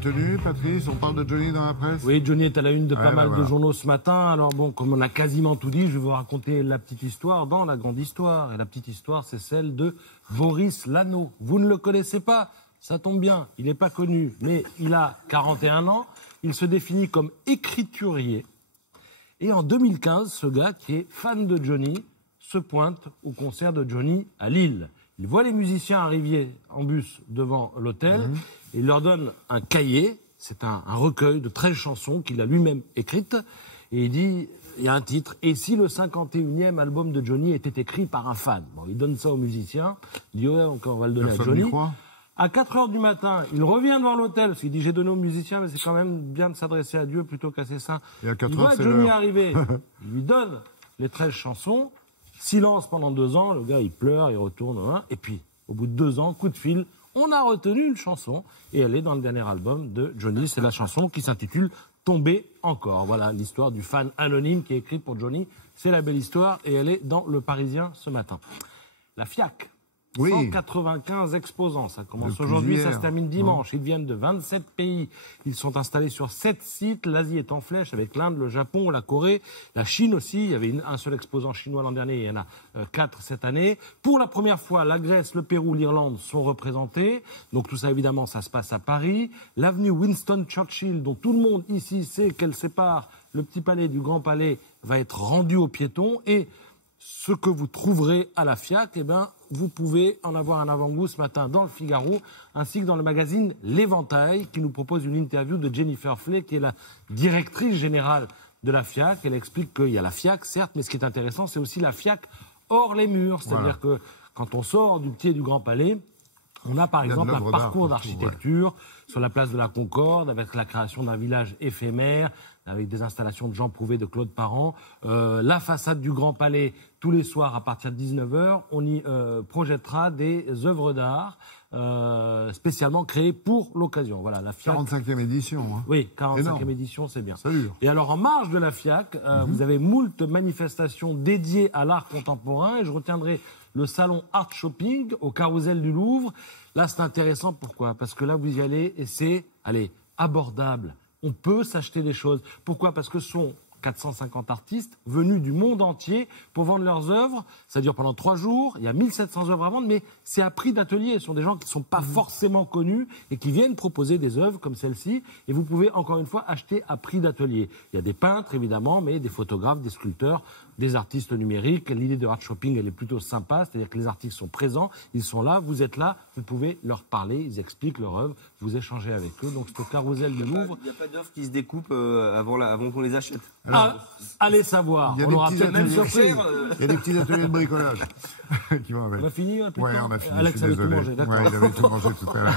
retenu, Patrice? On parle de Johnny dans la presse? Oui, Johnny est à la une de pas mal de journaux ce matin. Alors bon, comme on a quasiment tout dit, je vais vous raconter la petite histoire dans la grande histoire. Et la petite histoire, c'est celle de Boris Lano. Vous ne le connaissez pas? Ça tombe bien, il n'est pas connu, mais il a 41 ans. Il se définit comme écriturier. Et en 2015, ce gars, qui est fan de Johnny, se pointe au concert de Johnny à Lille. Il voit les musiciens arriver en bus devant l'hôtel et il leur donne un cahier. C'est un recueil de 13 chansons qu'il a lui-même écrites. Et il dit, il y a un titre, « Et si le 51e album de Johnny était écrit par un fan ?» Bon, il donne ça aux musiciens. Il dit, ouais, on va le donner à Johnny. À 4 heures du matin, il revient devant l'hôtel, parce qu'il dit, j'ai donné aux musiciens, mais c'est quand même bien de s'adresser à Dieu plutôt qu'à ses saints. Il voit Johnny arriver, il lui donne les 13 chansons, silence pendant 2 ans, le gars il pleure, il retourne, et puis au bout de 2 ans, coup de fil, on a retenu une chanson, et elle est dans le dernier album de Johnny, c'est la chanson qui s'intitule « Tomber encore ». Voilà l'histoire du fan anonyme qui est écrite pour Johnny, c'est la belle histoire, et elle est dans Le Parisien ce matin. La FIAC. 195 exposants, ça commence aujourd'hui, ça se termine dimanche. Ils viennent de 27 pays, ils sont installés sur 7 sites, l'Asie est en flèche avec l'Inde, le Japon, la Corée, la Chine aussi, il y avait un seul exposant chinois l'an dernier, il y en a 4 cette année. Pour la première fois, la Grèce, le Pérou, l'Irlande sont représentés, donc tout ça évidemment ça se passe à Paris. L'avenue Winston Churchill, dont tout le monde ici sait qu'elle sépare le Petit Palais du Grand Palais, va être rendue aux piétons et ce que vous trouverez à la FIAC, eh ben, vous pouvez en avoir un avant-goût ce matin dans le Figaro, ainsi que dans le magazine L'Éventail, qui nous propose une interview de Jennifer Flay, qui est la directrice générale de la FIAC. Elle explique qu'il y a la FIAC, certes, mais ce qui est intéressant, c'est aussi la FIAC hors les murs. C'est-à-dire que quand on sort du Pied du Grand Palais, on a par exemple un parcours d'architecture sur la place de la Concorde, avec la création d'un village éphémère, avec des installations de Jean Prouvé, de Claude Parent. La façade du Grand Palais, tous les soirs à partir de 19h, on y projettera des œuvres d'art spécialement créées pour l'occasion. Voilà, la FIAC. 45e édition. Hein. Oui, 45e édition, c'est bien. Salut. Et alors, en marge de la FIAC, vous avez moult manifestations dédiées à l'art contemporain, et je retiendrai le salon Art Shopping au Carrousel du Louvre. Là, c'est intéressant. Pourquoi? Parce que là, vous y allez et c'est, abordable. On peut s'acheter des choses. Pourquoi? Parce que ce sont 450 artistes venus du monde entier pour vendre leurs œuvres. Ça dure pendant 3 jours. Il y a 1700 œuvres à vendre, mais c'est à prix d'atelier. Ce sont des gens qui ne sont pas forcément connus et qui viennent proposer des œuvres comme celle-ci. Et vous pouvez, encore une fois, acheter à prix d'atelier. Il y a des peintres, évidemment, mais des photographes, des sculpteurs, des artistes numériques. L'idée de Art Shopping, elle est plutôt sympa. C'est-à-dire que les artistes sont présents, ils sont là, vous êtes là, vous pouvez leur parler, ils expliquent leur œuvre, vous échangez avec eux. Donc c'est au Carrousel du Louvre. Il n'y a pas d'œuvres qui se découpent avant qu'on les achète. Alors, allez savoir. Il y a on aura peut-être même surprise. Il y a des petits ateliers de bricolage qui vont avec. On a fini, plutôt. Ouais, on a fini. Alex avait tout mangé, d'accord. Ouais, il avait tout mangé tout à l'heure.